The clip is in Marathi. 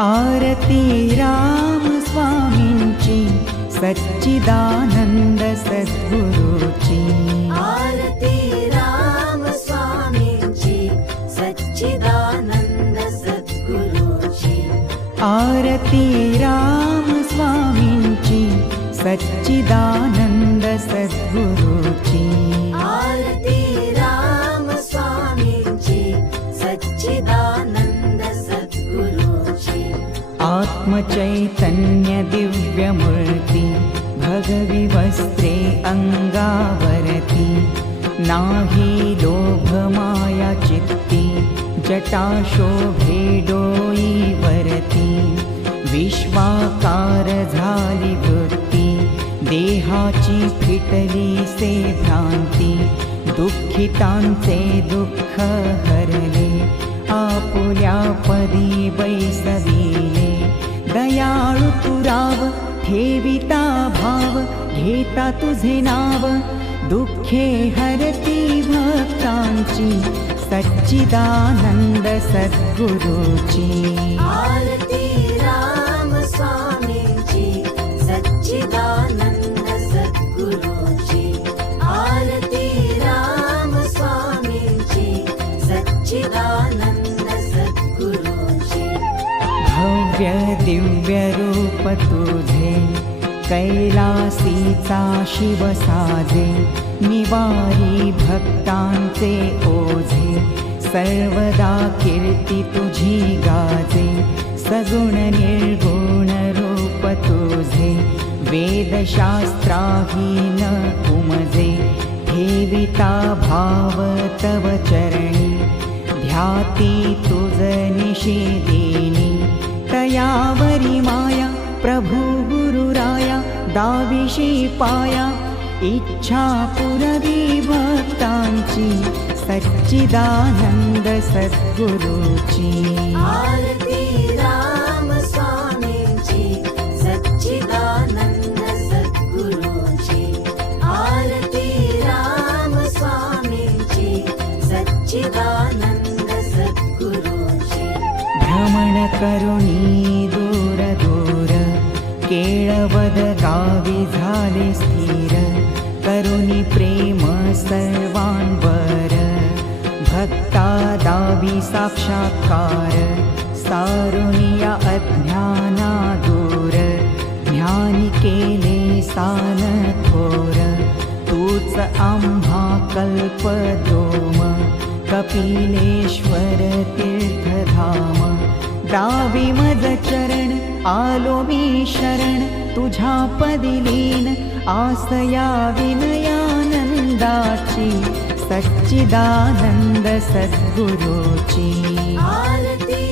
आरती राम स्वामींची सच्चिदानंद सद्गुरूची। आरती राम स्वामींची सच्चिदानंद सद्गुरूची। आरती राम स्वामींची सच्चिदानंद सद्गुरूची। आरती राम स्वामींची सच्चिदानंद सद्गुरूची। आत्मचैतन्य दिव्यमूर्ती भगवी वस्त्रे अंगावरती। नाही लोभ माया चित्ती जटा शोभे डोई वरती। विश्वाकार झाली वृत्ती देहाची फिटली से भ्रांती। दुःखितांचे दुःख हरले आपुल्या पदी बैसविले। दयाळु तुराव ठेविता भाव घेता तुझे नाव। दुःखे हरती भक्तांची सच्चिदानंद सद्गुरूची। आरती राम स्वामींची सच्चिदानंद सद्गुरूची। आरती राम स्वामींची सच्चिदानंद सद्गुरूची। भव्य दिव्य रूप तुझे कैलासीचा शिव साजे। निवारी भक्तांचे ओझे सर्वदा कीर्ती तुझी गाजे। सगुण निर्गुण रूप तुझे वेदशास्त्राहीन उमजे। ठेविता भाव तव चरणी ध्याती तुझ निषेदिनी। तयावरी माया प्रभु गुरुराया दाविशी पाया। इच्छा पुरवी भक्तांची सच्चिदानंद सद्गुरूची। आरती राम स्वामींची सच्चिदानंद सद्गुरूची। आरती राम स्वामींची सच्चिदानंद सद्गुरूची। भ्रमण करुणी दूर दूर केळवद गावी झाले स्थिर। करुणी प्रेम सर्वांवर भक्ता दावी साक्षात्कार। सारुनिया अज्ञाना दूर ज्ञानी केले सान थोर। तूच आम्हा कल्पद्रोम कपिलेश्वर तीर्थधाम। दावी मज चरण आलो मी शरण तुझ्या पदी लीन। आसया विनयानंदाची सच्चिदानंद सद्गुरूची। आरती